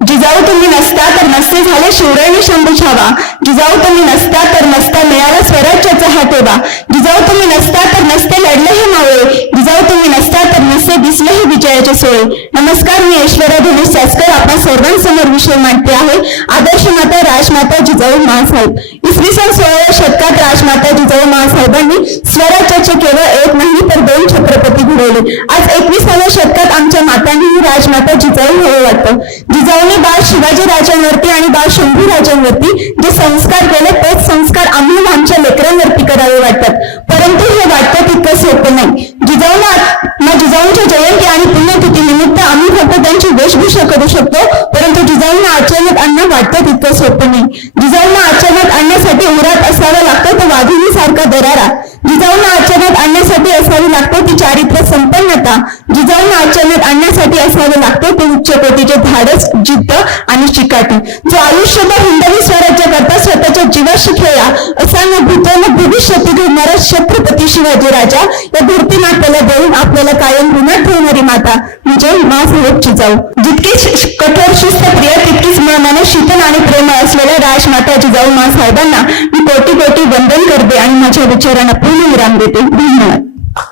जिजाऊ तुम्ही नसता तर नसते झाले शिवरायांनी शंभू छावा। जिजाऊ तुम्ही नसता तर नसता मिळाला स्वराज्याचा हा ठेवा। जिजाऊ तुम्ही नसता तर नसते लढले हे मावळे। जिजाऊ तुम्ही नसता तर नसते दिसले हे विजयाचे सोहळे। नमस्कार, मी ऐश्वर्या धनुष सासकर आपल्या सर्वांसमोर विषय मांडते आहे आदर्श माता राजमाता जिजाऊ माँसाहेब। इसवी सन 16व्या शतकात राजमाता जिजाऊ माँसाहेबांनी स्वराज्याचे केवळ एक नाही तर दोन छत्रपती घडवले। आज 21व्या शतकात आमच्या मातांनीही राजमाता जिजाऊ हवं वाटतं। जिजाऊने बाळ शिवाजी राजांवरती आणि बाळ शंभू राजांवरती जे संस्कार केले तेच संस्कार आम्हाला आमच्या लेकरांवरती करावे वाटतात, परंतु हे वाटतं तितकं सोपं नाही। जिजाऊंच्या जयंती आणि पुण्यतिथी निमित्त आम्ही फक्त त्यांची वेशभूषा करू शकतो, परंतु जिजाऊंना आचरणात आणणं वाटतं तितकं सोपं नाही। जिजाऊंना आचरणात आणण्यासाठी उरात असावा लागतो तो वाघिणीसारखा दरारा। जिजाऊंना आचरणात आणण्यासाठी असावी लागते ती चारित्र्य संपन्नता। जिजाऊंना आचरणात आणण्यासाठी असावे लागते ते उच्च कोटीचे धाडस, जिद्द आणि चिकाटी। जो आयुष्यभर हिंदवी स्वराज्याकरता स्वतःच्या जीवाशी खेळला असा न भूतो न भविष्यात घडणारा छत्रपती शिवाजी राजा या धरती मातेला देऊन आपल्याला कायम ऋणात ठेवणारी माता म्हणजे माँसाहेब जिजाऊ। जितकी कठोर शिस्तप्रिय तितकीच मनाने शीतल आणि प्रेमळ असलेल्या राजमाता जिजाऊ माँसाहेबांना मी कोटी कोटी वंदन करते आणि माझ्या विचारांना पूर्ण विराम देते। धन्यवाद।